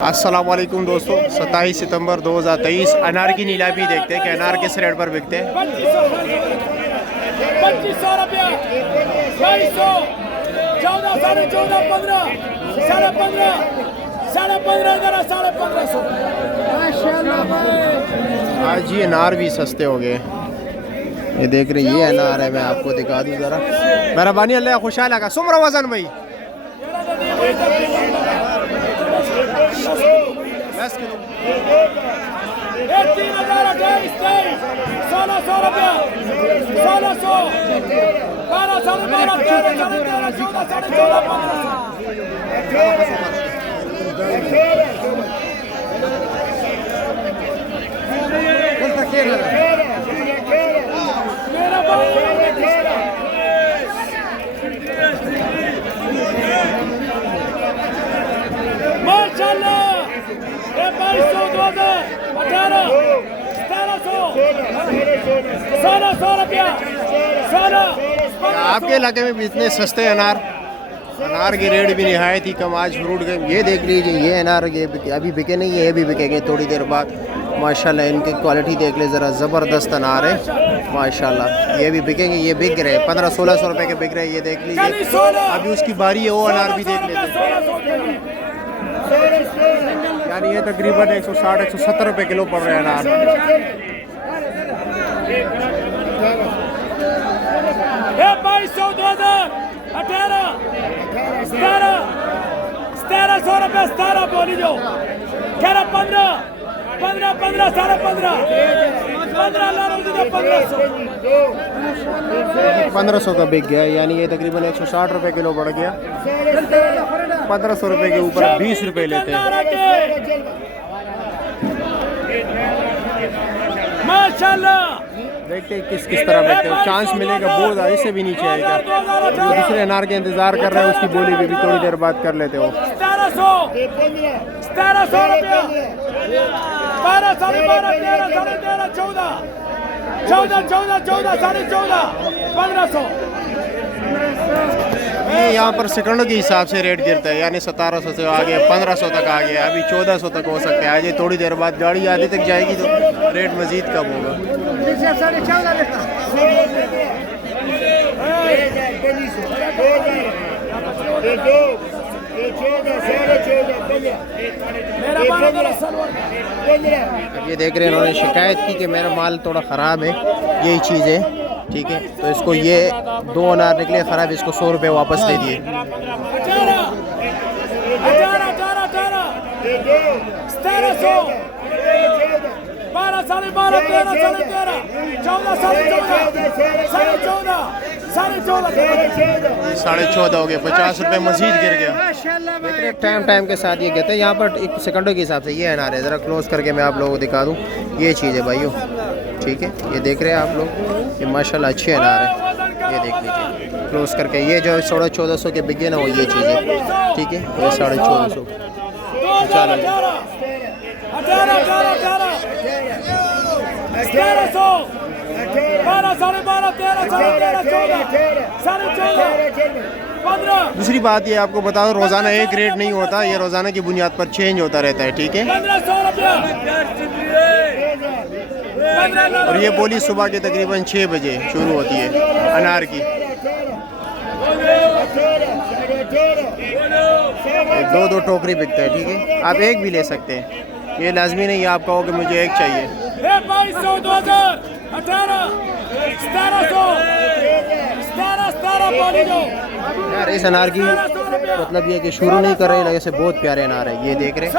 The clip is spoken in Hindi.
अस्सलामुअलैकुम दोस्तों, 27 सितंबर 2023 अनार की नीलामी देखते हैं कि अनार किस रेट पर बिकते हैं। 2500 रुपया, 2200, 14, 14.5, 15, 15.5, 15.5 इधर 1550। माशाल्लाह भाई, आज ये अनार भी सस्ते हो गए। ये देख रहे हैं, ये अनार है, मैं आपको दिखा दूं जरा। मेहरबानी अल्लाह खुशहाल का सुमर वजन भाई 10 किलो। 1600 रुपया, 1600, 12, 12, 13, 13, 14, 14, माशाल्लाह, 2200, 2000, 18, 1700, 1600 रुपया, 16, आपके इलाके में भी इतने सस्ते अनार के रेट भी निहायत ही कम। आज फ्रूट के ये देख लीजिए, ये अनार ये अभी बिके नहीं है, ये भी बिकेंगे थोड़ी देर बाद माशाल्लाह। इनकी क्वालिटी देख ले ज़रा, ज़बरदस्त अनार है माशाल्लाह। ये भी बिकेंगे, ये बिक रहे 1500-1600 रुपए के बिक रहे हैं। ये देख लीजिए, अभी उसकी बारी है, वो अनार भी देख लेते हैं। यानी ये तकरीबन 160-170 रुपए किलो पड़ रहे हैं अनार। 2200, 2000, 18, 17, 1700 रुपये, 17 बोली जो 15, 15, 15, 15, 15, 1500 का बिक गया, यानी ये तकरीबन 160 रुपए किलो बढ़ गया। 1500 रुपए के ऊपर 20 रुपए लेते हैं। माशाल्लाह, देखते हैं किस तरह बैठते हैं। चांस मिलेगा बहुत, इससे भी नीचे आएगा। जो दूसरे अनार के इंतजार कर रहे हैं, उसकी बोली भी थोड़ी देर बाद कर लेते हो। 1700, 1700 रुपया, 12, 12, 13, 13, 14, 14, 14, 14, 14.5, 1500। ये यहाँ पर सेकंडों के हिसाब से रेट गिरता है, यानी 1700 से आगे 1500 तक आ गया, अभी 1400 तक हो सकता है। आज ये थोड़ी देर बाद गाड़ी आधे तक जाएगी तो रेट मजीद कम होगा। ये देख रहे हैं, इन्होंने शिकायत की कि मेरा माल थोड़ा ख़राब है, यही चीज़ है, ठीक है। तो इसको ये 2 अनार निकले ख़राब, इसको 100 रुपये वापस दे दिए। 12, 12, 13, 13, 14, 14.5 हो गए, 50 रुपये मजीद गिर गया। देख रहे टाइम के साथ ये कहते हैं। यहाँ पर एक सेकंडों के हिसाब से ये अनार है, ज़रा क्लोज करके मैं आप लोगों को दिखा दूँ। ये चीज़ है भाइयों, ठीक है। ये देख रहे हैं आप लोग, ये माशाल्लाह अच्छे अनार है। ये देख लीजिए क्लोज करके, ये जो 1450 के बिके ना, वो ये चीज़ है, ठीक है। ये 1450। चलो 15। दूसरी बात ये आपको बता दो, रोज़ाना एक रेट नहीं होता, ये रोज़ाना की बुनियाद पर चेंज होता रहता है, ठीक है। 1500 रुपया, और ये बोली सुबह के तकरीबन 6 बजे शुरू होती है अनार की। 2 टोकरी बिकता है, ठीक है। आप एक भी ले सकते हैं, ये लाजमी नहीं आप कहो कि मुझे एक चाहिए। 2200, 2000, 18, 1700, 17 बोली जो यार इस अनार की मतलब ये कि शुरू नहीं कर रहे, लगे से बहुत प्यारे अनार है। ये देख रहे हैं।